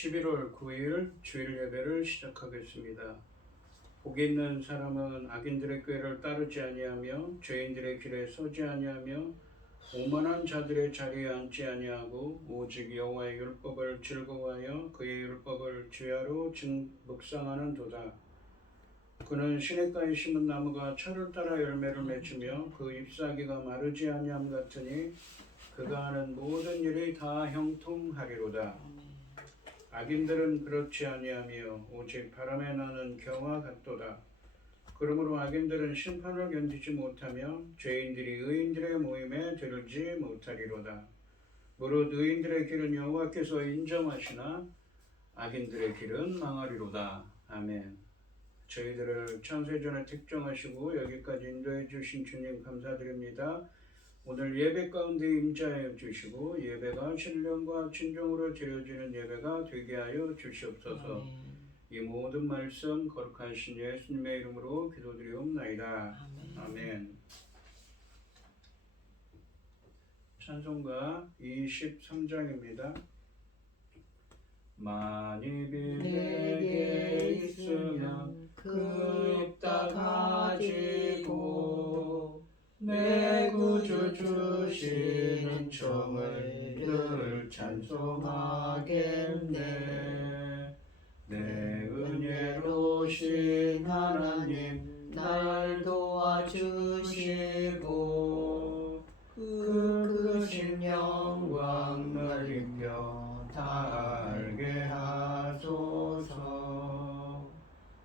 11월 9일 주일 예배를 시작하겠습니다. 복이 있는 사람은 악인들의 꾀를 따르지 아니하며 죄인들의 길에 서지 아니하며 오만한 자들의 자리에 앉지 아니하고 오직 여호와의 율법을 즐거워하여 그의 율법을 주야로 묵상하는도다. 그는 시냇가에 심은 나무가 철을 따라 열매를 맺으며 그 잎사귀가 마르지 아니함 같으니 그가 하는 모든 일이 다 형통하리로다. 악인들은 그렇지 아니하며 오직 바람에 나는 겨와 같도다. 그러므로 악인들은 심판을 견디지 못하며 죄인들이 의인들의 모임에 들지 못하리로다. 무릇 의인들의 길은 여호와께서 인정하시나 악인들의 길은 망하리로다. 아멘. 저희들을 창세전에 특정하시고 여기까지 인도해 주신 주님 감사드립니다. 오늘 예배 가운데 임재하여 주시고 예배가 신령과 진정으로 드려지는 예배가 되게 하여 주시옵소서. 이 모든 말씀 거룩하신 예수님의 이름으로 기도드리옵나이다. 아멘. 찬송가 23장입니다. 만입이 내게 있으면 그 입 다 가지고 내 구주 주시는 총을 늘 찬송하겠네. 내 은혜로우신 하나님 날 도와주시고 그 크신 영광 넓혀 다 알게 하소서.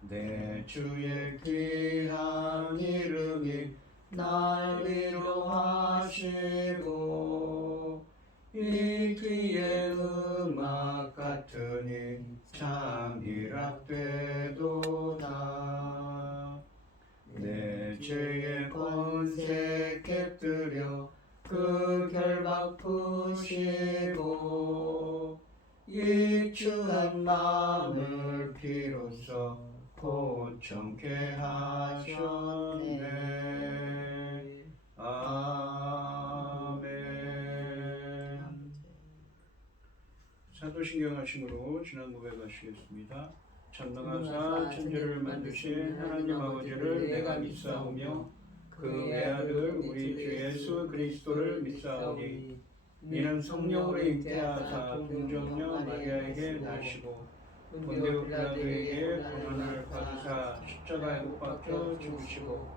내 주의 귀한 이름이 날 위로하시고 이 귀의 음악 같으니 참 희락되도다. 내 죄의 권세 깨뜨려 그 결박 푸시고 이 추한 마음을 비로소 고청케 하셨네. 아멘. 사도신경 하심으로 지난 고백하시겠습니다. 전능하사 천지를 만드신 하나님 아버지를 내가 믿사오며 그 외아들 우리 주 예수 그리스도를 믿사오니 이는 성령으로 잉태하사 동정녀 마리아에게 나시고 본디오 빌라도에게 고난을 받으사 십자가에 못 박혀 죽으시고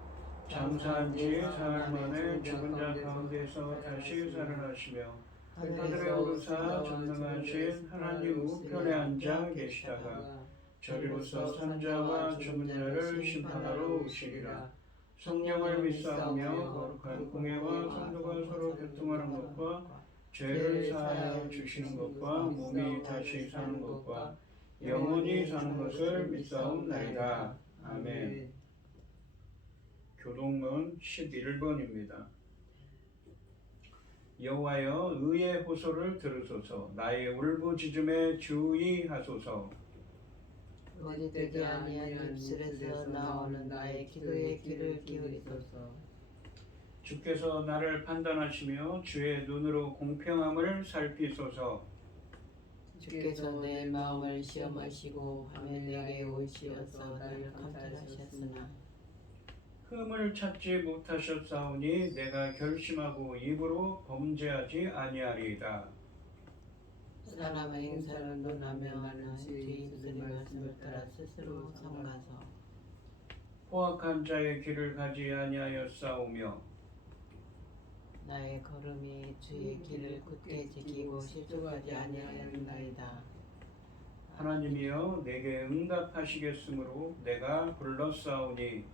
장사한 지 사흘 만에 죽은 자 가운데서 다시 살아나시며 하늘에 오르사 전능하신 하나님 우편에 앉아 계시다가 저리로서 산자와 죽은 자를 심판하러 오시리라. 성령을 믿사오며 거룩한 공예와 성도가 서로 교통하는 것과 죄를 사하여 주시는 것과 몸이 다시 사는 것과 영원히 사는 것을 믿사옵나이다. 아멘. 교동문 11번입니다. 여호와여 의의 호소를 들으소서. 나의 울부짖음에 주의하소서. 거짓되지 아니한 입술에서 나오는 나의 기도의 귀를 기울이소서. 주께서 나를 판단하시며 주의 눈으로 공평함을 살피소서. 주께서 내 마음을 시험하시고 밤에 내게 오시어서 나를 감찰하셨으나 흠을 찾지 못하셨사오니 내가 결심하고 입으로 범죄하지 아니하리이다. 사람의 행사를 논하며 하는 제 입술의 말씀을 따라 스스로 삼가서 포악한 자의 길을 가지 아니하였사오며 나의 걸음이 주의 길을 굳게 지키고 실족하지 아니하였나이다. 하나님이여 내게 응답하시겠으므로 내가 불렀사오니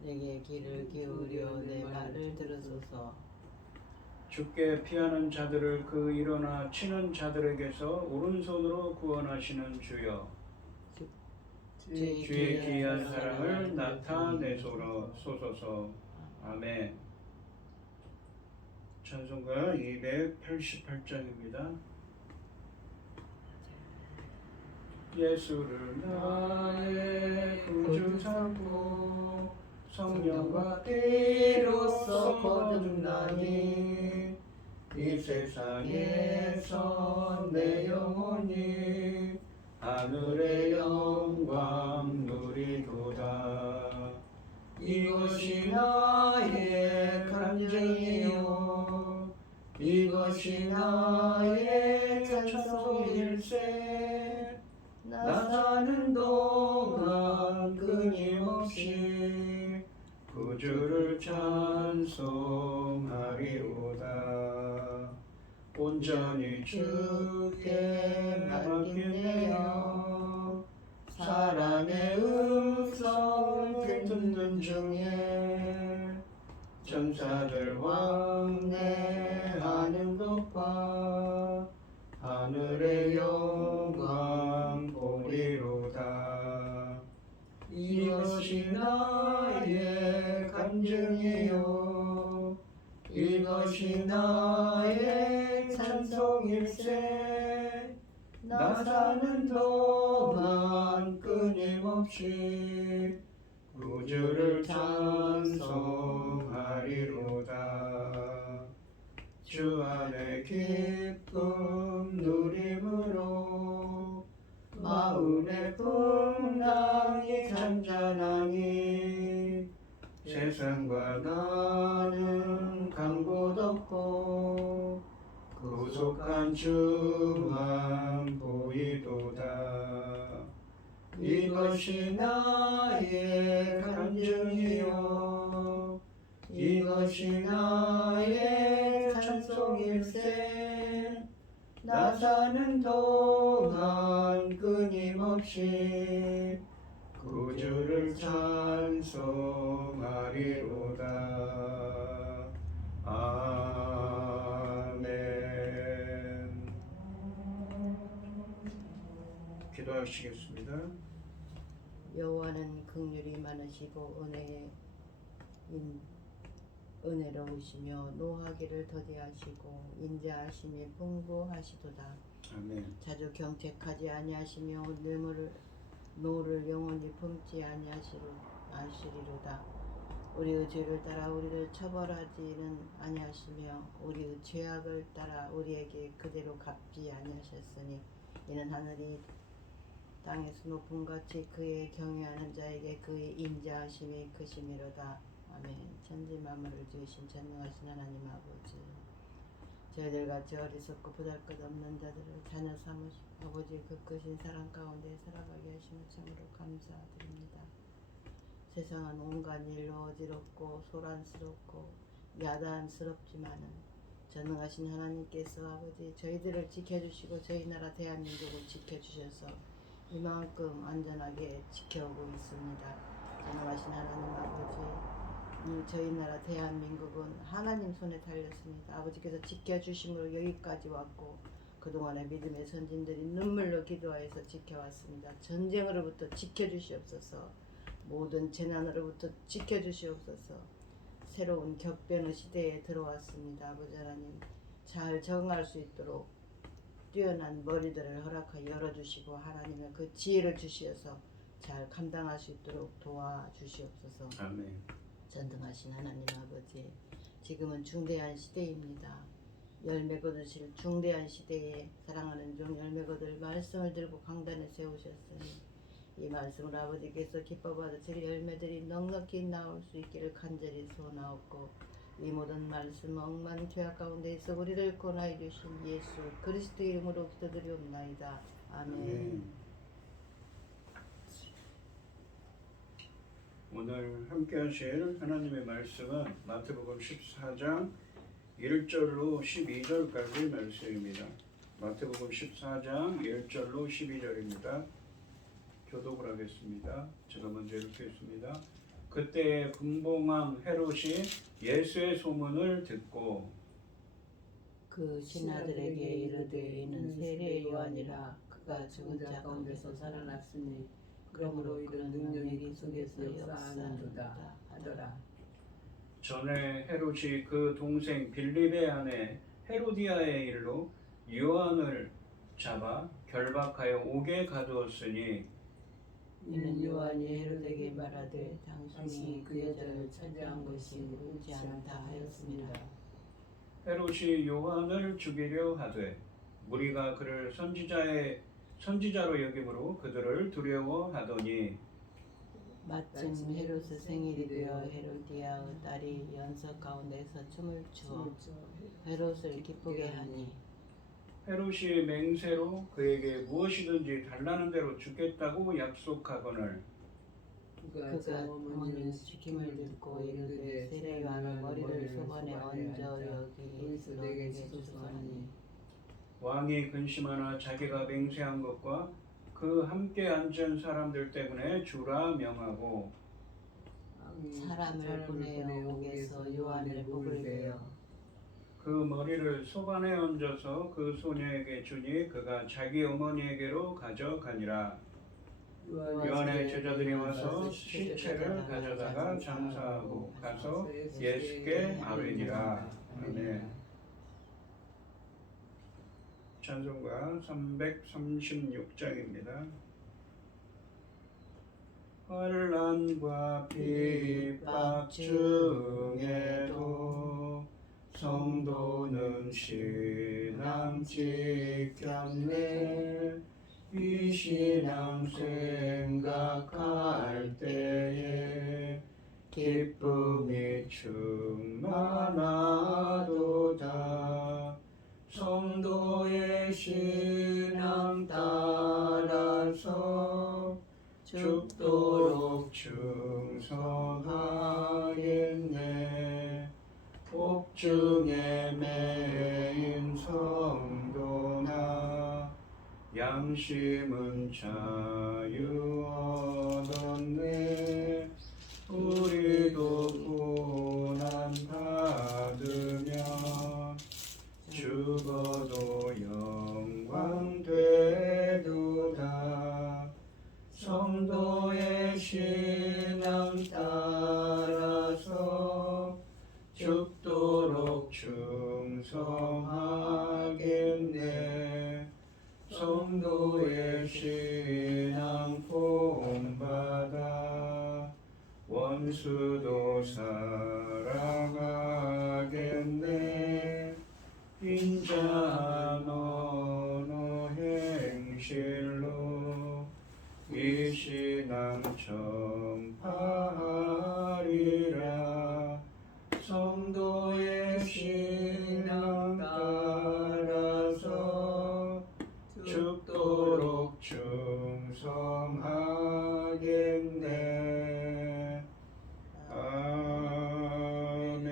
내게 귀를 기울여 내 말을 들으소서. 주께 피하는 자들을 그 일어나 치는 자들에게서 오른손으로 구원하시는 주여 주의 귀한 사랑을 나타내소서. 아멘. 찬송가 288장입니다. 예수를 나의 구주 삼고 성령과 피로써 거듭나니 이 세상에서 내 영혼이 하늘의 영광 누리도다. 이것이 나의 간증이요 이것이 나의 찬송일세. 나 사는 동안 끊임없이 구주를 찬송하리로다. 온전히 주께 맡기네요. 사랑의 음성을 듣는 중에 천사들 왕래하는 것과 하늘의 영광 보리로다. 이것이 나의 간증이요 이것이 나의 찬송일세. 나 사는 동안 끊임없이 구주를 찬송하리로다. 주 안에 기쁨 누림으로 마음의 풍랑이 잔잔하니 세상과 나는 간 곳 없고 구속한 주만 보이도다. 이것이 나의 간증이요 이것이 나의 찬송일세. 나 사는 동안 끊임없이 구주를 찬송하리로다. 아멘. 기도하시겠습니다. 여호와는 긍휼이 많으시고 은혜로우시며 노하기를 더디하시고 인자하심이 풍부하시도다. 아멘. 자주 경책하지 아니하시며 노를 영원히 품지 아니하시리로다. 우리의 죄를 따라 우리를 처벌하지는 아니하시며 우리의 죄악을 따라 우리에게 그대로 갚지 아니하셨으니 이는 하늘이 땅에서 높은 같이 그의 경외하는 자에게 그의 인자하심이 크심이로다. 아멘. 천지 만물을 지으신 전능하신 하나님 아버지, 저희들같이 어리석고 보잘것없는 자들을 자녀 삼으신 아버지 그 크신 사랑 가운데 살아가게 하시는 참으로 감사드립니다. 세상은 온갖 일로 어지럽고 소란스럽고 야단스럽지만은 전능하신 하나님께서 아버지 저희들을 지켜주시고 저희 나라 대한민국을 지켜주셔서 이만큼 안전하게 지켜오고 있습니다. 전능하신 하나님 아버지, 저희 나라 대한민국은 하나님 손에 달렸습니다. 아버지께서 지켜주심으로 여기까지 왔고 그동안의 믿음의 선진들이 눈물로 기도하여서 지켜왔습니다. 전쟁으로부터 지켜주시옵소서. 모든 재난으로부터 지켜주시옵소서. 새로운 격변의 시대에 들어왔습니다. 아버지 하나님, 잘 적응할 수 있도록 뛰어난 머리들을 허락하여 열어주시고 하나님의 그 지혜를 주시어서 잘 감당할 수 있도록 도와주시옵소서. 아멘. 전능하신 하나님 아버지, 지금은 중대한 시대입니다. 열매 거두실 중대한 시대에 사랑하는 종 열매 거둘 말씀을 들고 강단에 세우셨으니 이 말씀을 아버지께서 기뻐 받으실 열매들이 넉넉히 나올 수 있기를 간절히 소원하옵고 이 모든 말씀 억만 죄악 가운데에서 우리를 권하여 주신 예수 그리스도 이름으로 기도드리옵나이다. 아멘. 오늘 함께 하실 하나님의 말씀은 마태복음 14장 1절로 12절까지 말씀입니다. 마태복음 14장 1절로 12절입니다. 교독을 하겠습니다. 제가 먼저 읽겠습니다. 그때 분봉왕 헤롯이 예수의 소문을 듣고 그 신하들에게 이르되 이는 세례 요한이라 그가 죽은 자 가운데서 살아났으니 그러므로 이런 능력이 속에서 역사하는도다 하더라. 전에 헤롯이 그 동생 빌립의 아내 헤로디아의 일로 요한을 잡아 결박하여 옥에 가두었으니 이는 요한이 헤롯에게 말하되 당신이 그 여자를 차지한 것이 옳지 않다 하였습니다. 헤롯이 요한을 죽이려 하되 무리가 그를 선지자로 여김으로 그들을 두려워하더니 마침 헤롯의 생일이 되어 헤로디아의 딸이 연석 가운데서 춤을 추어 헤롯을 기쁘게 하니 헤롯이 맹세로 그에게 무엇이든지 달라는 대로 주겠다고 약속하거늘 그가 어머니는 지킴을 듣고 이르되 세례 요한의 머리를 소반에 얹어 여기 있으러 내게 주소서하니 왕이 근심하나 자기가 맹세한 것과 그 함께 앉은 사람들 때문에 주라 명하고 사람을 보내어 옥에서 요한을 목을 베어 그 머리를 소반에 얹어서 그 소녀에게 주니 그가 자기 어머니에게로 가져가니라. 요한의 제자들이 와서 시체를 가져다가 장사하고 가서 예수께 아뢰니라. 아멘. 찬송가 336장입니다. 환난과 핍박 중에도 성도는 신앙 지켰네. 이 신앙 생각할 때에 기쁨이 충만하도다. 성도의 신앙 따라서 죽도록 충성하겠네. 옥중에 매인 성도나 양심은 자유 얻었네. 우리도 고난 받으면 죽어도 영광 되도다. 성도의 신앙 따라서 죽도록 충성하겠네. 성도의 신앙 본받아 원수도 사랑하겠네. 인자한 어느 행실로 이 신앙 전파하리라. 성도의 신앙 따라서 죽도록 충성하겠네. 아멘.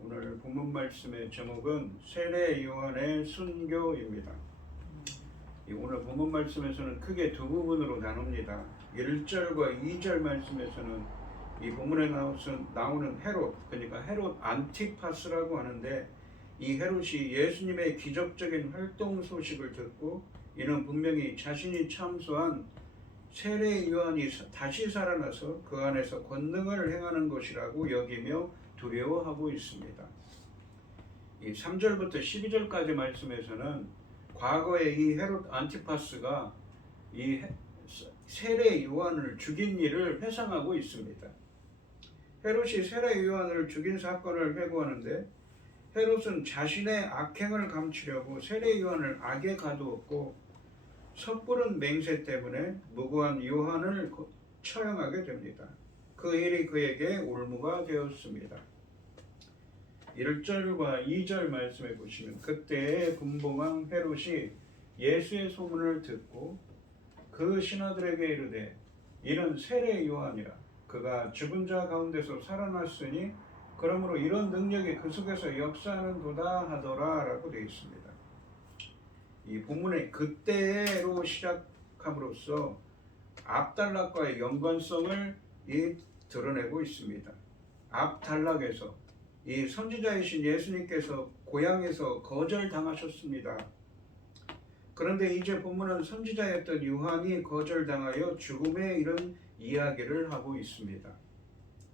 오늘 본문 말씀의 제목은 세례 요한의 순교입니다. 오늘 본문 말씀에서는 크게 두 부분으로 나눕니다. 1절과 2절 말씀에서는 이 본문에 나오는 헤롯, 그러니까 헤롯 안티파스라고 하는데, 이 헤롯이 예수님의 기적적인 활동 소식을 듣고 이는 분명히 자신이 참소한 세례 요한이 다시 살아나서 그 안에서 권능을 행하는 것이라고 여기며 두려워하고 있습니다. 이 3절부터 12절까지 말씀에서는 과거에 이 헤롯 안티파스가 이 세례 요한을 죽인 일을 회상하고 있습니다. 헤롯이 세례 요한을 죽인 사건을 회고하는데, 헤롯은 자신의 악행을 감추려고 세례 요한을 악에 가두었고 섣부른 맹세 때문에 무고한 요한을 처형하게 됩니다. 그 일이 그에게 올무가 되었습니다. 1절과 2절 말씀해 보시면, 그때의 분봉왕 헤롯이 예수의 소문을 듣고 그 신하들에게 이르되 이는 세례 요한이라. 그가 죽은 자 가운데서 살아났으니 그러므로 이런 능력이 그 속에서 역사하는도다 하더라 라고 되어 있습니다. 이 본문의 그때로 시작함으로써 압달락과의 연관성을 드러내고 있습니다. 압달락에서 이 선지자이신 예수님께서 고향에서 거절당하셨습니다. 그런데 이제 본문은 선지자였던 요한이 거절당하여 죽음에 이른 이야기를 하고 있습니다.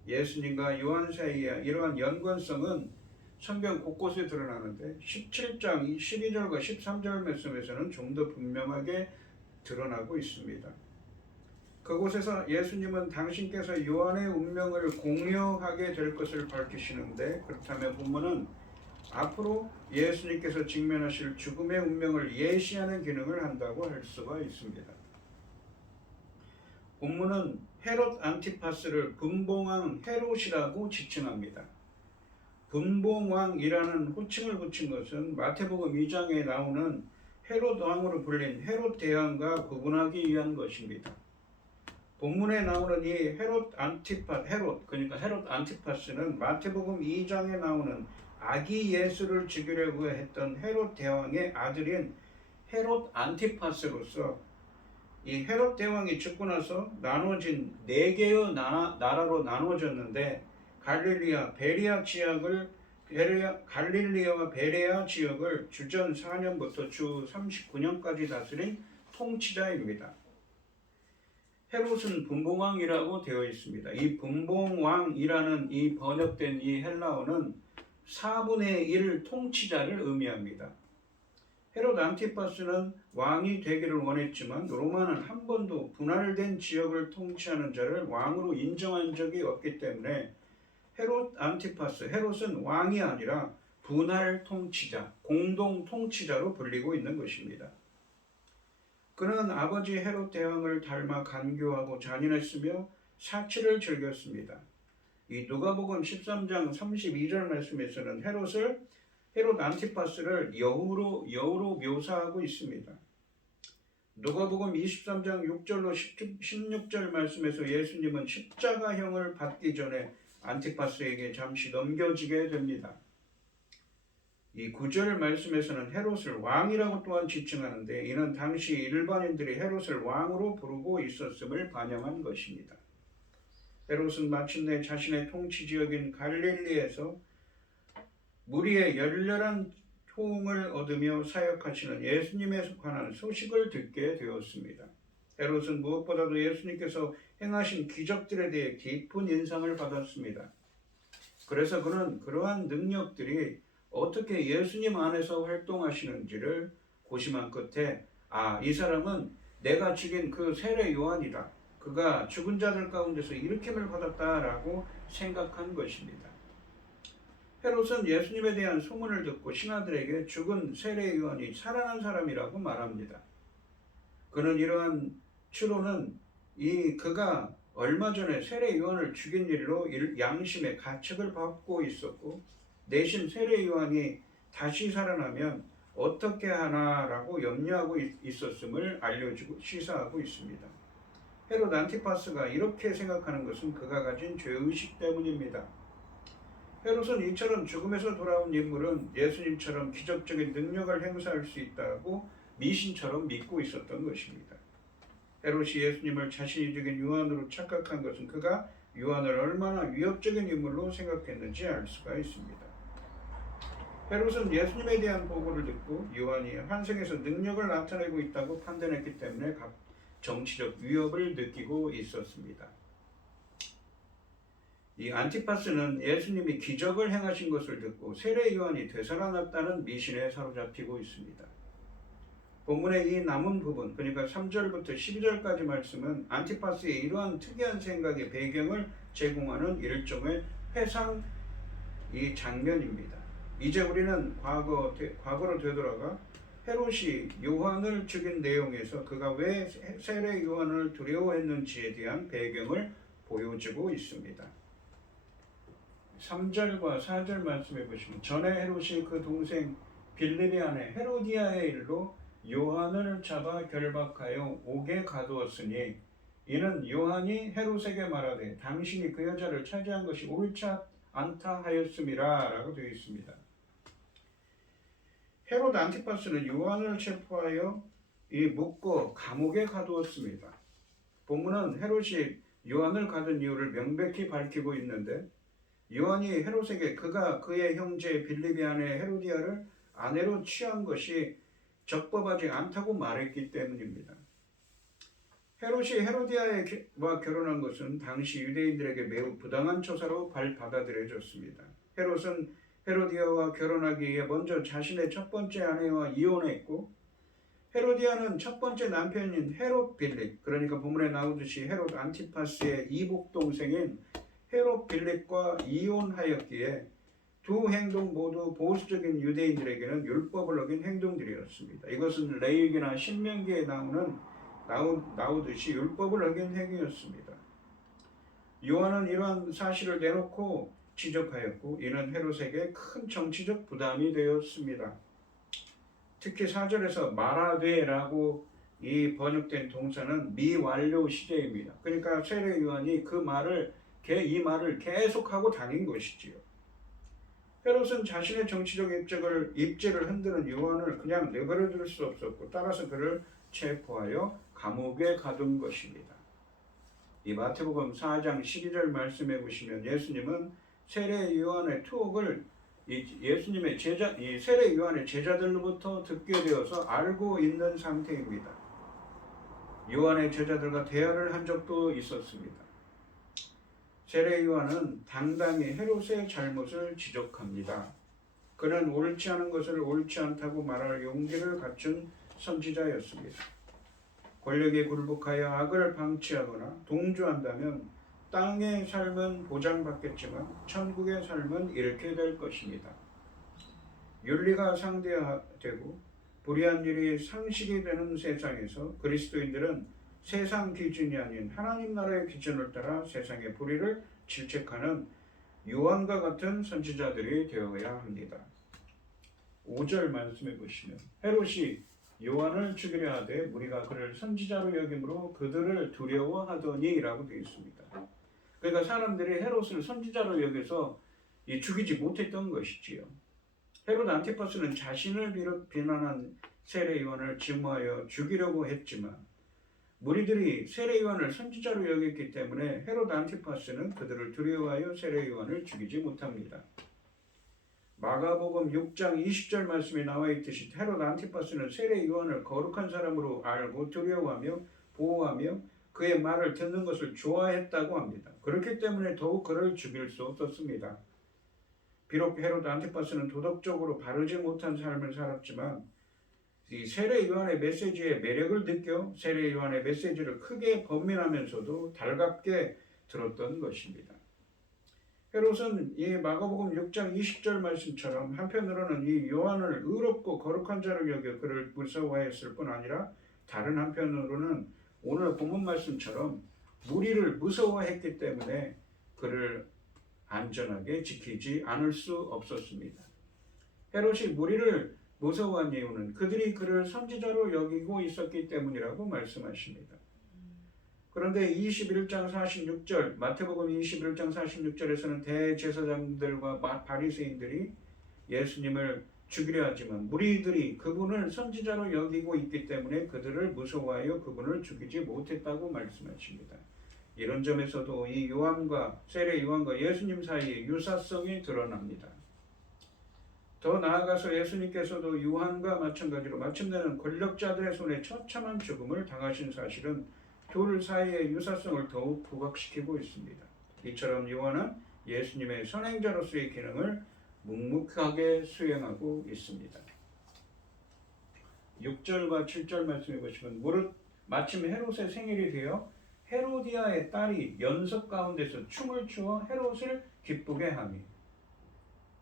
예수님과 요한 사이의 이러한 연관성은 성경 곳곳에 드러나는데 17장 12절과 13절 말씀에서는 좀 더 분명하게 드러나고 있습니다. 그 그곳에서 예수님은 당신께서 요한의 운명을 공유하게 될 것을 밝히시는데, 그렇다면 본문은 앞으로 예수님께서 직면하실 죽음의 운명을 예시하는 기능을 한다고 할 수가 있습니다. 본문은 헤롯 안티파스를 분봉왕 헤롯이라고 지칭합니다. 분봉왕이라는 호칭을 붙인 것은 마태복음 2장에 나오는 헤롯 왕으로 불린 헤롯 대왕과 구분하기 위한 것입니다. 본문에 나오는 이 헤롯 안티파스는 마태복음 2장에 나오는 아기 예수를 죽이려고 했던 헤롯 대왕의 아들인 헤롯 안티파스로서, 이 헤롯 대왕이 죽고 나서 나눠진 4개의 나라로 나눠졌는데, 갈릴리와 베레아 지역을 주전 4년부터 주 39년까지 다스린 통치자입니다. 헤롯은 분봉왕이라고 되어 있습니다. 이 분봉왕이라는 이 번역된 이 헬라어는 4분의 1 통치자를 의미합니다. 헤롯 안티파스는 왕이 되기를 원했지만 로마는 한 번도 분할된 지역을 통치하는 자를 왕으로 인정한 적이 없기 때문에 헤롯은 왕이 아니라 분할 통치자, 공동 통치자로 불리고 있는 것입니다. 그는 아버지 헤롯 대왕을 닮아 간교하고 잔인했으며 사치를 즐겼습니다. 이 누가복음 13장 32절 말씀에서는 헤롯 안티파스를 여우로 묘사하고 있습니다. 누가복음 23장 6절로 16절 말씀에서 예수님은 십자가형을 받기 전에 안티파스에게 잠시 넘겨지게 됩니다. 이 9절 말씀에서는 헤롯을 왕이라고 또한 지칭하는데, 이는 당시 일반인들이 헤롯을 왕으로 부르고 있었음을 반영한 것입니다. 헤롯은 마침내 자신의 통치 지역인 갈릴리에서 무리의 열렬한 호응을 얻으며 사역하시는 예수님에 관한 소식을 듣게 되었습니다. 헤롯은 무엇보다도 예수님께서 행하신 기적들에 대해 깊은 인상을 받았습니다. 그래서 그는 그러한 능력들이 어떻게 예수님 안에서 활동하시는지를 고심한 끝에, 이 사람은 내가 죽인 그 세례 요한이다, 그가 죽은 자들 가운데서 일으킴을 받았다라고 생각한 것입니다. 헤롯은 예수님에 대한 소문을 듣고 신하들에게 죽은 세례 요한이 살아난 사람이라고 말합니다. 그는 이러한 추론은 그가 얼마 전에 세례 요한을 죽인 일로 양심의 가책을 받고 있었고, 내심 세례 요한이 다시 살아나면 어떻게 하나라고 염려하고 있었음을 알려주고 시사하고 있습니다. 헤롯 안티파스가 이렇게 생각하는 것은 그가 가진 죄의식 때문입니다. 헤롯은 이처럼 죽음에서 돌아온 인물은 예수님처럼 기적적인 능력을 행사할 수 있다고 미신처럼 믿고 있었던 것입니다. 헤롯이 예수님을 자신이 죽인 요한으로 착각한 것은 그가 요한을 얼마나 위협적인 인물로 생각했는지 알 수가 있습니다. 헤롯은 예수님에 대한 보고를 듣고 요한이 환생에서 능력을 나타내고 있다고 판단했기 때문에 정치적 위협을 느끼고 있었습니다. 이 안티파스는 예수님이 기적을 행하신 것을 듣고 세례 요한이 되살아났다는 미신에 사로잡히고 있습니다. 본문의 이 남은 부분, 그러니까 3절부터 12절까지 말씀은 안티파스의 이러한 특이한 생각의 배경을 제공하는 일종의 회상 장면입니다. 이제 우리는 과거로 되돌아가 헤롯이 요한을 죽인 내용에서 그가 왜 세례 요한을 두려워했는지에 대한 배경을 보여주고 있습니다. 3절과 4절 말씀해 보시면, 전에 헤롯이 그 동생 빌립의 아내 헤로디아의 일로 요한을 잡아 결박하여 옥에 가두었으니, 이는 요한이 헤롯에게 말하되 당신이 그 여자를 차지한 것이 옳지 않다 하였음이라 라고 되어 있습니다. 헤롯 안티파스는 요한을 체포하여 묶어 감옥에 가두었습니다. 본문은 헤롯이 요한을 가둔 이유를 명백히 밝히고 있는데, 요한이 헤롯에게 그가 그의 형제 빌립의 아내 헤로디아를 아내로 취한 것이 적법하지 않다고 말했기 때문입니다. 헤롯이 헤로디아와 결혼한 것은 당시 유대인들에게 매우 부당한 처사로 받아들여졌습니다. 헤롯은 헤로디아와 결혼하기 위해 먼저 자신의 첫 번째 아내와 이혼했고, 헤로디아는 첫 번째 남편인 헤롯 빌립, 그러니까 본문에 나오듯이 헤롯 안티파스의 이복 동생인 헤롯 빌립과 이혼하였기에 두 행동 모두 보수적인 유대인들에게는 율법을 어긴 행동들이었습니다. 이것은 레위기나 신명기에 나오듯이 율법을 어긴 행위였습니다. 요한은 이러한 사실을 내놓고 지적하였고 이는 헤롯에게 큰 정치적 부담이 되었습니다. 특히 4절에서 말하되라고 이 번역된 동사는 미완료 시제입니다. 그러니까 세례 요한이 이 말을 계속하고 다닌 것이지요. 헤롯은 자신의 정치적 입지를 흔드는 요한을 그냥 내버려둘 수 없었고 따라서 그를 체포하여 감옥에 가둔 것입니다. 이 마태복음 4장 12절 말씀해 보시면 예수님은 세례 요한의 투옥을 이 세례 요한의 제자들로부터 듣게 되어서 알고 있는 상태입니다. 요한의 제자들과 대화를 한 적도 있었습니다. 세례 요한은 당당히 헤롯의 잘못을 지적합니다. 그는 옳지 않은 것을 옳지 않다고 말할 용기를 갖춘 선지자였습니다. 권력에 굴복하여 악을 방치하거나 동조한다면 땅의 삶은 보장받겠지만 천국의 삶은 잃게 될 것입니다. 윤리가 상대되고 불의한 일이 상식이 되는 세상에서 그리스도인들은 세상 기준이 아닌 하나님 나라의 기준을 따라 세상의 불의를 질책하는 요한과 같은 선지자들이 되어야 합니다. 5절 말씀해 보시면 헤롯이 요한을 죽이려 하되 무리가 그를 선지자로 여김으로 그들을 두려워하더니 라고 되어 있습니다. 그러니까 사람들이 헤롯을 선지자로 여겨서 죽이지 못했던 것이지요. 헤롯 안티파스는 자신을 비난한 세례 요한을 증오하여 죽이려고 했지만 무리들이 세례 요한을 선지자로 여겼기 때문에 헤롯 안티파스는 그들을 두려워하여 세례 요한을 죽이지 못합니다. 마가복음 6장 20절 말씀에 나와 있듯이 헤롯 안티파스는 세례 요한을 거룩한 사람으로 알고 두려워하며 보호하며 그의 말을 듣는 것을 좋아했다고 합니다. 그렇기 때문에 더욱 그를 죽일 수 없었습니다. 비록 헤롯 안티파스는 도덕적으로 바르지 못한 삶을 살았지만 이 세례 요한의 메시지에 매력을 느껴 세례 요한의 메시지를 크게 번민하면서도 달갑게 들었던 것입니다. 헤롯은 이 마가복음 6장 20절 말씀처럼 한편으로는 이 요한을 의롭고 거룩한 자로 여겨 그를 무서워했을 뿐 아니라 다른 한편으로는 오늘 본문 말씀처럼 무리를 무서워했기 때문에 그를 안전하게 지키지 않을 수 없었습니다. 헤롯이 무리를 무서워한 이유는 그들이 그를 선지자로 여기고 있었기 때문이라고 말씀하십니다. 그런데 21장 46절 마태복음 21장 46절에서는 대제사장들과 바리새인들이 예수님을 죽이려 하지만 무리들이 그분을 선지자로 여기고 있기 때문에 그들을 무서워하여 그분을 죽이지 못했다고 말씀하십니다. 이런 점에서도 이 세례 요한과 예수님 사이의 유사성이 드러납니다. 더 나아가서 예수님께서도 요한과 마찬가지로 마침내는 권력자들의 손에 처참한 죽음을 당하신 사실은 둘 사이의 유사성을 더욱 부각시키고 있습니다. 이처럼 요한은 예수님의 선행자로서의 기능을 묵묵하게 수행하고 있습니다. 6절과 7절 말씀해 보시면 무릇 마침 헤롯의 생일이 되어 헤로디아의 딸이 연석 가운데서 춤을 추어 헤롯을 기쁘게 하니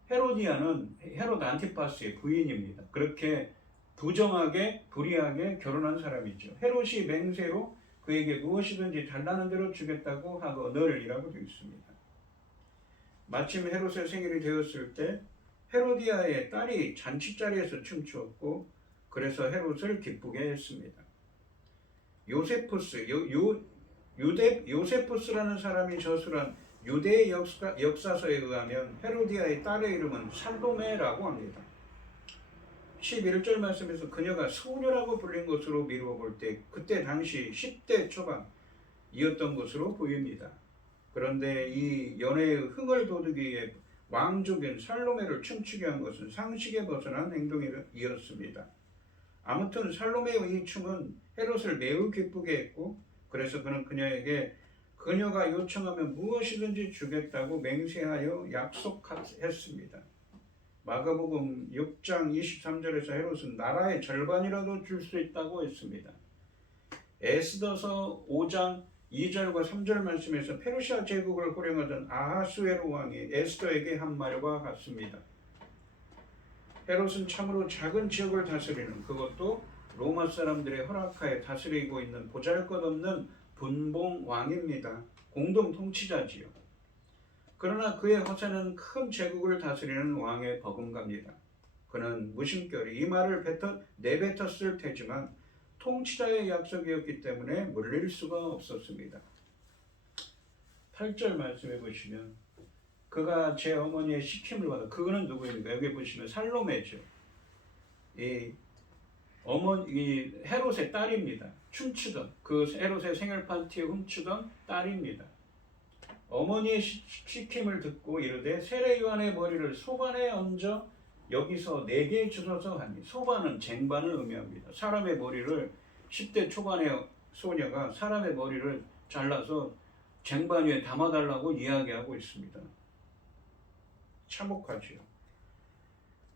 헤로디아는 헤롯 안티파스의 부인입니다. 그렇게 부정하게 불의하게 결혼한 사람이죠. 헤롯이 맹세로 그에게 무엇이든지 달라는 대로 주겠다고 하거늘이라고 되어 있습니다. 마침 헤롯의 생일이 되었을 때 헤로디아의 딸이 잔치자리에서 춤추었고 그래서 헤롯을 기쁘게 했습니다. 요세푸스라는 사람이 저술한 유대의 역사서에 의하면 헤로디아의 딸의 이름은 살로메라고 합니다. 11절 말씀에서 그녀가 소녀라고 불린 것으로 미루어 볼 때 그때 당시 10대 초반이었던 것으로 보입니다. 그런데 이 연애의 흥을 돋우기 위해 왕족인 살로메를 춤추게 한 것은 상식에 벗어난 행동이었습니다. 아무튼 살로메의 이 춤은 헤롯을 매우 기쁘게 했고 그래서 그는 그녀에게 그녀가 요청하면 무엇이든지 주겠다고 맹세하여 약속했습니다. 마가복음 6장 23절에서 헤롯은 나라의 절반이라도 줄 수 있다고 했습니다. 에스더서 5장 2절과 3절 말씀에서 페르시아 제국을 호령하던 아하수에로 왕이 에스더에게 한 말과 같습니다. 헤롯은 참으로 작은 지역을 다스리는, 그것도 로마 사람들의 허락하에 다스리고 있는 보잘것없는 분봉 왕입니다. 공동 통치자지요. 그러나 그의 허세는 큰 제국을 다스리는 왕의 버금갑니다. 그는 무심결에 이 말을 내뱉었을 테지만 통치자의 약속이었기 때문에 물릴 수가 없었습니다. 8절 말씀해 보시면 그가 제 어머니의 시킴을 받아, 그거는 누구입니까? 여기 보시면 살로메죠. 이 헤롯의 딸입니다. 춤추던, 그 헤롯의 생일 파티에 훔추던 딸입니다. 어머니의 시킴을 듣고 이르되 세례 요한의 머리를 소반에 얹어 여기서 4개 주소서 하니, 소반은 쟁반을 의미합니다. 사람의 머리를 10대 초반의 소녀가 사람의 머리를 잘라서 쟁반 위에 담아달라고 이야기하고 있습니다. 참혹하지요.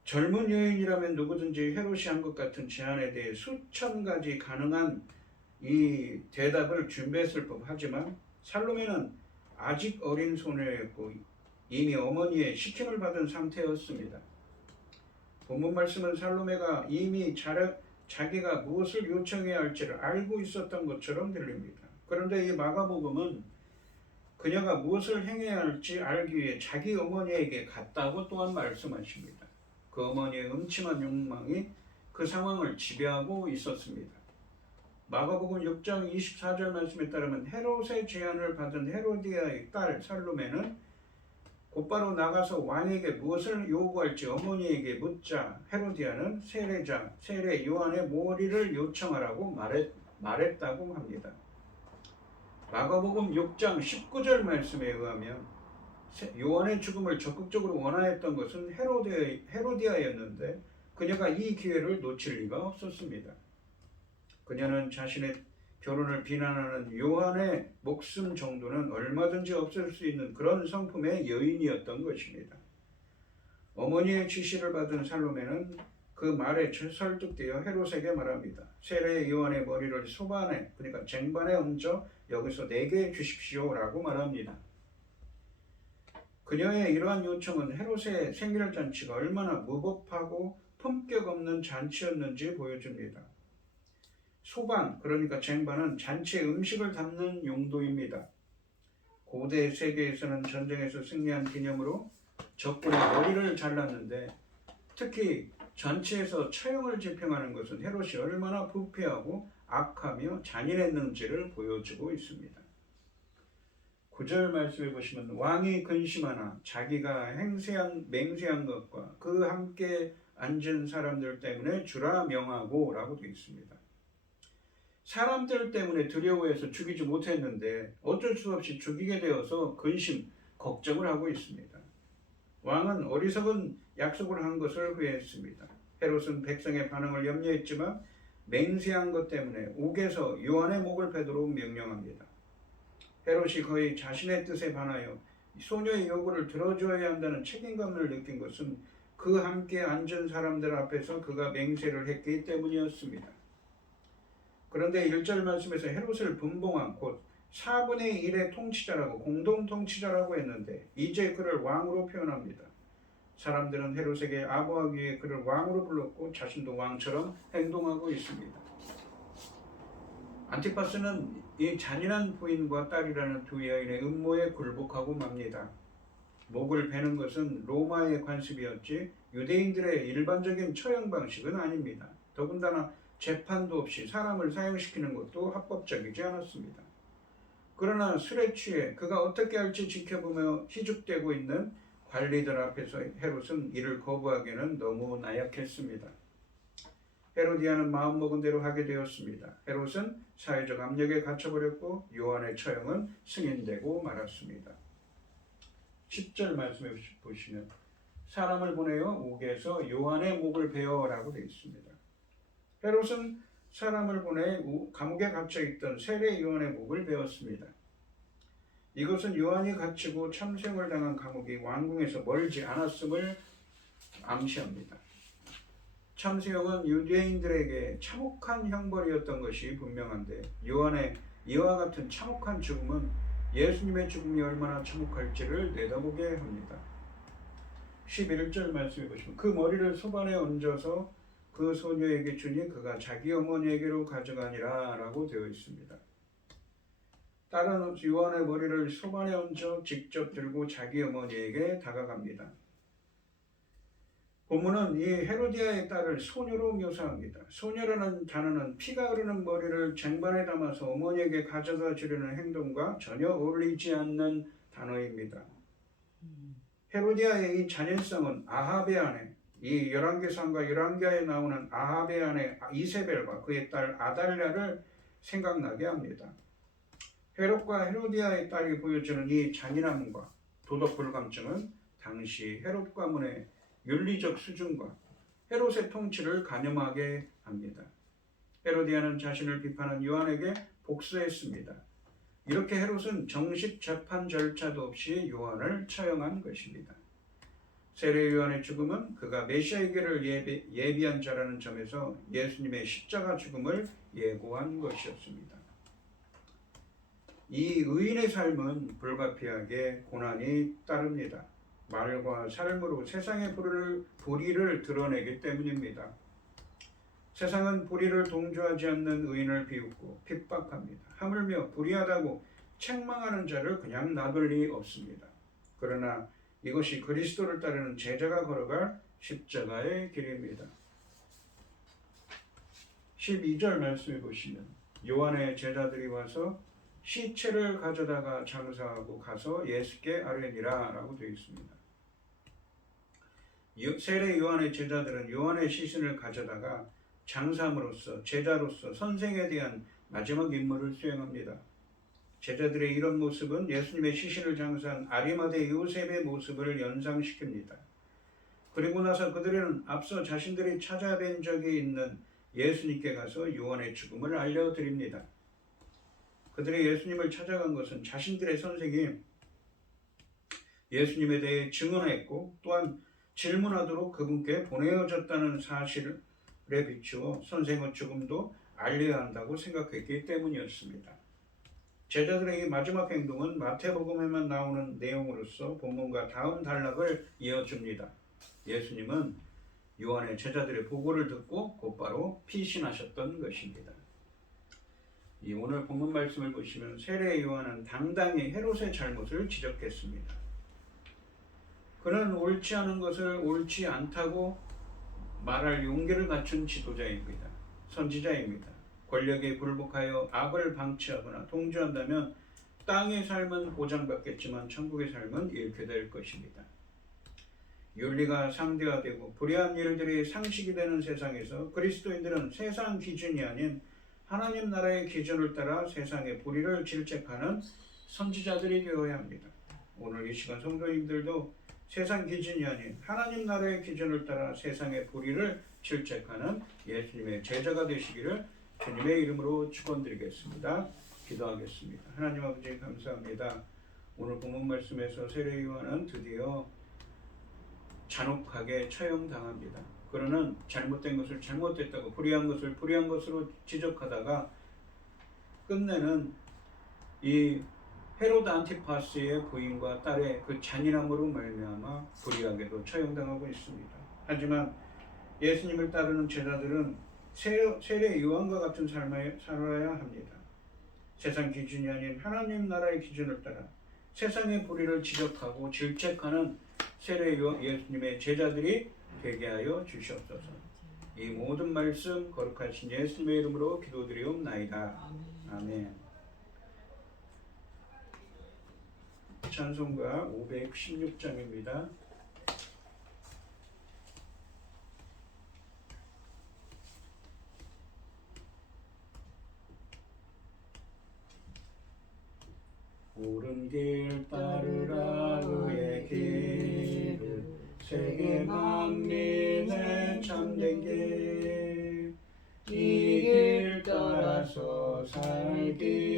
젊은 여인이라면 누구든지 헤롯이 한 것 같은 제안에 대해 수천 가지 가능한 이 대답을 준비했을 법하지만 살로메는 아직 어린 소녀였고 이미 어머니의 시킴을 받은 상태였습니다. 본문 말씀은 살로메가 이미 자기가 무엇을 요청해야 할지를 알고 있었던 것처럼 들립니다. 그런데 이 마가복음은 그녀가 무엇을 행해야 할지 알기 위해 자기 어머니에게 갔다고 또한 말씀하십니다. 그 어머니의 음침한 욕망이 그 상황을 지배하고 있었습니다. 마가복음 6장 24절 말씀에 따르면 헤롯의 제안을 받은 헤로디아의 딸 살로메는 곧바로 나가서 왕에게 무엇을 요구할지 어머니에게 묻자 헤로디아는 세례 요한의 머리를 요청하라고 말했다고 합니다. 마가복음 6장 19절 말씀에 의하면 요한의 죽음을 적극적으로 원하였던 것은 헤로디아였는데 그녀가 이 기회를 놓칠 리가 없었습니다. 그녀는 자신의 결혼을 비난하는 요한의 목숨 정도는 얼마든지 없앨 수 있는 그런 성품의 여인이었던 것입니다. 어머니의 지시를 받은 살로메는 그 말에 설득되어 헤롯에게 말합니다. 세례 요한의 머리를 소반에, 그러니까 쟁반에 얹어 여기서 4개 주십시오라고 말합니다. 그녀의 이러한 요청은 헤롯의 생일잔치가 얼마나 무법하고 품격 없는 잔치였는지 보여줍니다. 소반, 그러니까 쟁반은 잔치의 음식을 담는 용도입니다. 고대 세계에서는 전쟁에서 승리한 기념으로 적군의 머리를 잘랐는데 특히 잔치에서 처형을 집행하는 것은 헤롯이 얼마나 부패하고 악하며 잔인했는지를 보여주고 있습니다. 9절 말씀해 보시면 왕이 근심하나 자기가 맹세한 것과 그 함께 앉은 사람들 때문에 주라 명하고 라고 되어 있습니다. 사람들 때문에 두려워해서 죽이지 못했는데 어쩔 수 없이 죽이게 되어서 근심, 걱정을 하고 있습니다. 왕은 어리석은 약속을 한 것을 후회했습니다. 헤롯은 백성의 반응을 염려했지만 맹세한 것 때문에 옥에서 요한의 목을 베도록 명령합니다. 헤롯이 거의 자신의 뜻에 반하여 소녀의 요구를 들어줘야 한다는 책임감을 느낀 것은 그 함께 앉은 사람들 앞에서 그가 맹세를 했기 때문이었습니다. 그런데 1절 말씀에서 헤롯을 분봉한 곧 4분의 1의 통치자라고 공동 통치자라고 했는데 이제 그를 왕으로 표현합니다. 사람들은 헤롯에게 아부하기 위해 그를 왕으로 불렀고 자신도 왕처럼 행동하고 있습니다. 안티파스는 이 잔인한 부인과 딸이라는 두 여인의 음모에 굴복하고 맙니다. 목을 베는 것은 로마의 관습이었지 유대인들의 일반적인 처형 방식은 아닙니다. 더군다나 재판도 없이 사람을 사형시키는 것도 합법적이지 않았습니다. 그러나 술에 취해 그가 어떻게 할지 지켜보며 희죽되고 있는 관리들 앞에서 헤롯은 이를 거부하기에는 너무 나약했습니다. 헤로디아는 마음먹은 대로 하게 되었습니다. 헤롯은 사회적 압력에 갇혀버렸고 요한의 처형은 승인되고 말았습니다. 10절 말씀해 보시면 사람을 보내어 옥에서 요한의 목을 베어라고 되어 있습니다. 헤롯은 사람을 보내 감옥에 갇혀있던 세례 요한의 목을 베었습니다. 이것은 요한이 갇히고 참수형을 당한 감옥이 왕궁에서 멀지 않았음을 암시합니다. 참수형은 유대인들에게 참혹한 형벌이었던 것이 분명한데 요한의 이와 같은 참혹한 죽음은 예수님의 죽음이 얼마나 참혹할지를 내다보게 합니다. 11절 말씀해 보시면 그 머리를 소반에 얹어서 그 소녀에게 주니 그가 자기 어머니에게로 가져가니라 라고 되어 있습니다. 딸은 요한의 머리를 소반에 얹어 직접 들고 자기 어머니에게 다가갑니다. 본문은 이 헤로디아의 딸을 소녀로 묘사합니다. 소녀라는 단어는 피가 흐르는 머리를 쟁반에 담아서 어머니에게 가져다 주려는 행동과 전혀 어울리지 않는 단어입니다. 헤로디아의 이 잔인성은 아합의 아내, 이 열왕기상과 열왕기하에 나오는 아합의 아내 이세벨과 그의 딸 아달랴를 생각나게 합니다. 헤롯과 헤로디아의 딸이 보여주는 이 잔인함과 도덕 불감증은 당시 헤롯 가문의 윤리적 수준과 헤롯의 통치를 가늠하게 합니다. 헤로디아는 자신을 비판한 요한에게 복수했습니다. 이렇게 헤롯은 정식 재판 절차도 없이 요한을 처형한 것입니다. 세례 요한의 죽음은 그가 메시아이기를 예비한 자라는 점에서 예수님의 십자가 죽음을 예고한 것이었습니다. 이 의인의 삶은 불가피하게 고난이 따릅니다. 말과 삶으로 세상의 불의를 드러내기 때문입니다. 세상은 불의를 동조하지 않는 의인을 비웃고 핍박합니다. 하물며 불의하다고 책망하는 자를 그냥 놔둘 리 없습니다. 그러나 이것이 그리스도를 따르는 제자가 걸어갈 십자가의 길입니다. 12절 말씀해 보시면 요한의 제자들이 와서 시체를 가져다가 장사하고 가서 예수께 아뢰니라 라고 되어 있습니다. 세례 요한의 제자들은 요한의 시신을 가져다가 장사함으로써 제자로서 선생에 대한 마지막 임무를 수행합니다. 제자들의 이런 모습은 예수님의 시신을 장사한 아리마대 요셉의 모습을 연상시킵니다. 그리고 나서 그들은 앞서 자신들이 찾아뵌 적이 있는 예수님께 가서 요한의 죽음을 알려드립니다. 그들이 예수님을 찾아간 것은 자신들의 선생이 예수님에 대해 증언했고 또한 질문하도록 그분께 보내어졌다는 사실에 비추어 선생의 죽음도 알려야 한다고 생각했기 때문이었습니다. 제자들의 이 마지막 행동은 마태복음에만 나오는 내용으로서 본문과 다음 단락을 이어줍니다. 예수님은 요한의 제자들의 보고를 듣고 곧바로 피신하셨던 것입니다. 이 오늘 본문 말씀을 보시면 세례 요한은 당당히 헤롯의 잘못을 지적했습니다. 그는 옳지 않은 것을 옳지 않다고 말할 용기를 갖춘 지도자입니다. 선지자입니다. 권력에 굴복하여 악을 방치하거나 통주한다면 땅의 삶은 보장받겠지만 천국의 삶은 잃게 될 것입니다. 윤리가 상대화되고 불의한 일들이 상식이 되는 세상에서 그리스도인들은 세상 기준이 아닌 하나님 나라의 기준을 따라 세상의 불의를 질책하는 선지자들이 되어야 합니다. 오늘 이 시간 성도님들도 세상 기준이 아닌 하나님 나라의 기준을 따라 세상의 불의를 질책하는 예수님의 제자가 되시기를 주님의 이름으로 축원드리겠습니다. 기도하겠습니다. 하나님 아버지 감사합니다. 오늘 본문 말씀에서 세례 요한은 드디어 잔혹하게 처형당합니다. 그러는 잘못된 것을 잘못됐다고 불의한 것을 불의한 것으로 지적하다가 끝내는 이 헤로드 안티파스의 부인과 딸의 그 잔인함으로 말미암아 불의하게도 처형당하고 있습니다. 하지만 예수님을 따르는 제자들은 세례 요한과 같은 삶을 살아야 합니다. 세상 기준이 아닌 하나님 나라의 기준을 따라 세상의 불의를 지적하고 질책하는 세례 예수님의 제자들이 되게 하여 주시옵소서. 이 모든 말씀 거룩하신 예수님의 이름으로 기도드리옵나이다. 아멘. 찬송가 516장입니다. 옳은 길 따르라 그의 길을 세계 만민의 참된 길 이 길 따라서 살기를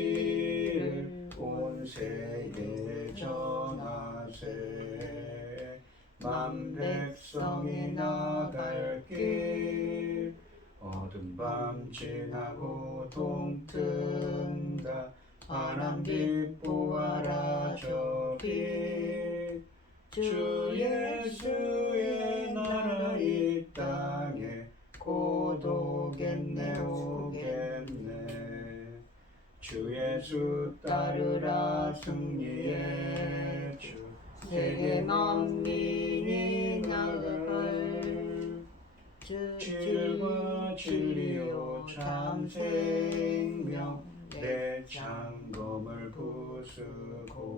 온 세계에 전하세 만 백성이 나갈 길 어둠 밤 지나고 동튼다 환한빛 보아라 저기 주 예수의 나라 이 땅에 곧 오겠네 오겠네 주 예수 따르라 승리의 주 세계 만민이 나갈 진리와 진리요 참 생명 내 창검을 부수고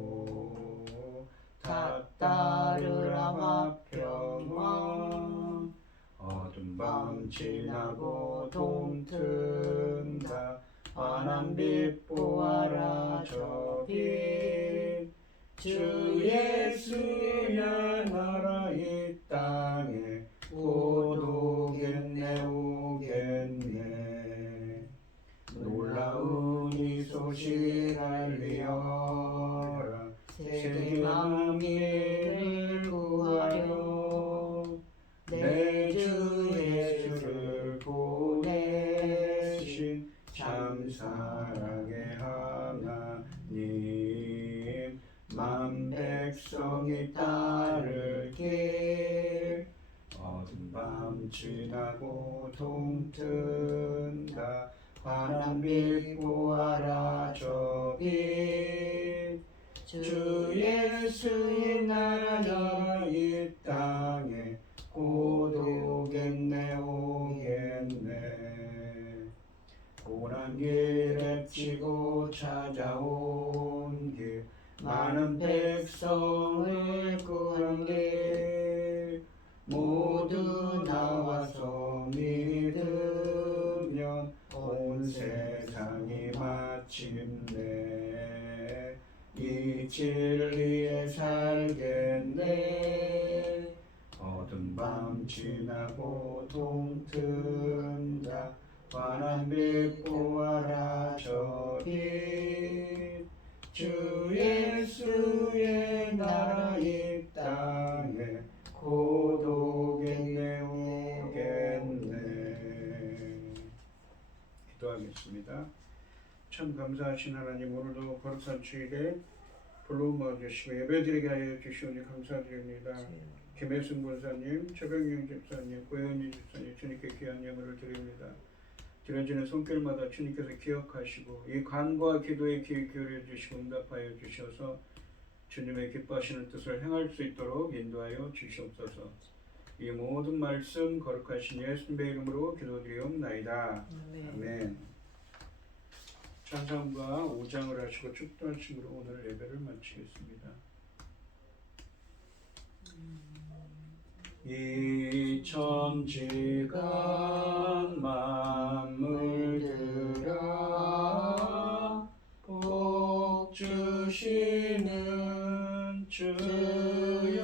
다 따르라 화평왕 어둠 밤 지나고 동튼다 환한 빛 보아라 저빛 주 예수의 나라 이 땅에 곧 오겠네 오겠네 놀라운 이 소식 알리어라 세계 만민을 구하려 내 주 예수를 보내신 참 사랑의 하나님 만 백성이 따를 길 어둠 밤 지나고 동튼다 환한 빛 보아라 저기 주 예수의 나라 이 땅에 곧 오겠네 오겠네 고난 길에 치고 찾아온 길 많은 백성을 구한 길 모두 나와서 믿으면 온 세상이 마침내 이 진리에 살겠네 어둠 밤 지나고 동튼다 환한 빛 보아라 저기 주 예수의 나라 이 땅에 곧 오겠네 오겠네 기도하겠습니다. 참 감사하신 하나님 오늘도 거룩한 주일에 불러 모아주시고 예배드리게 하여 주시오니 감사드립니다. 김혜승 권사님, 최병영 집사님, 고현희 집사님 주님께 귀한 예물을 드립니다. 드려지는 손길마다 주님께서 기억하시고 이 간구와 기도에 귀 기울여 주시고 응답하여 주셔서 주님의 기뻐하시는 뜻을 행할 수 있도록 인도하여 주시옵소서. 이 모든 말씀 거룩하신 예수님의 이름으로 기도드리옵나이다. 아멘. 찬송가 5장을 하시고 축도하심으로 오늘 예배를 마치겠습니다. 이 천지간 만물들아 복 주시는 주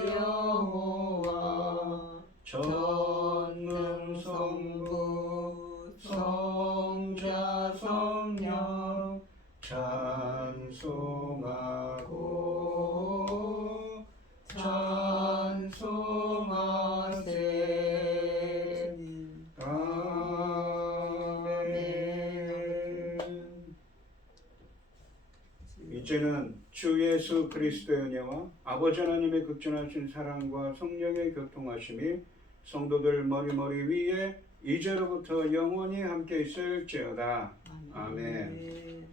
여호와 전능 성부 성자 성령 찬송하고 찬송하세 아멘. 이제는 주 예수 그리스도의 은혜와 아버지 하나님의 극진하신 사랑과 성령의 교통하심이 성도들 머리 위에 이제로부터 영원히 함께 있을지어다. 아멘.